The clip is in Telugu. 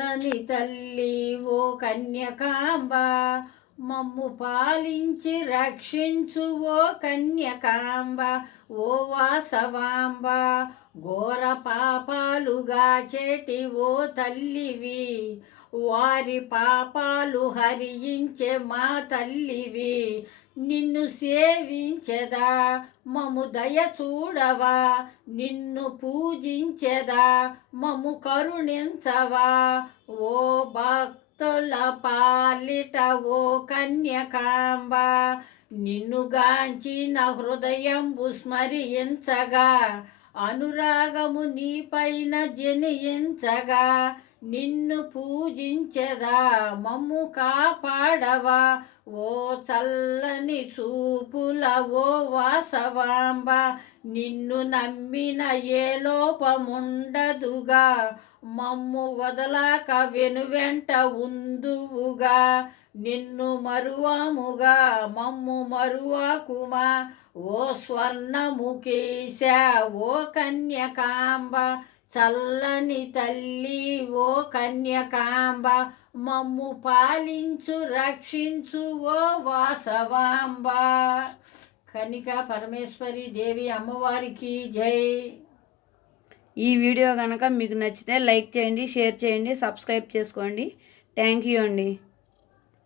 చల్లని తల్లి ఓ కన్యకాంబ మమ్ము పాలించి రక్షించు ఓ కన్యకాంబ ఓ వాసవాంబ ఘోర పాపాలుగా చేటి ఓ తల్లివి వారి పాపాలు హరియించే మా తల్లివి. నిన్ను సేవించెదా? మము దయ చూడవా? నిన్ను పూజించెదా? మము కరుణించవా? ఓ భక్తుల పాలిట ఓ కన్యకాంబ నిన్ను గాంచిన హృదయం స్మరించగా. అనురాగము నీపైన జనియించగా నిన్ను పూజించదా మమ్ము కాపాడవా? ఓ చల్లని చూపుల ఓ వాసవాంబ నిన్ను నమ్మిన ఏ లోపముండదుగా? మమ్ము వదలాక వెనువెంట ఉందువుగా? నిన్ను మరువముగా మమ్ము మరువకుమా? ఓ స్వర్ణముఖేశ ఓ కన్యకాంబ చల్లని తల్లి ఓ కన్యకాంబ మమ్ము పాలించు రక్షించు ఓ వాసవాంబ. కనిక పరమేశ్వరి దేవి అమ్మవారికి జై. ఈ వీడియో కనుక మీకు నచ్చితే లైక్ చేయండి షేర్ చేయండి సబ్స్క్రైబ్ చేసుకోండి. థ్యాంక్ యూ అండి.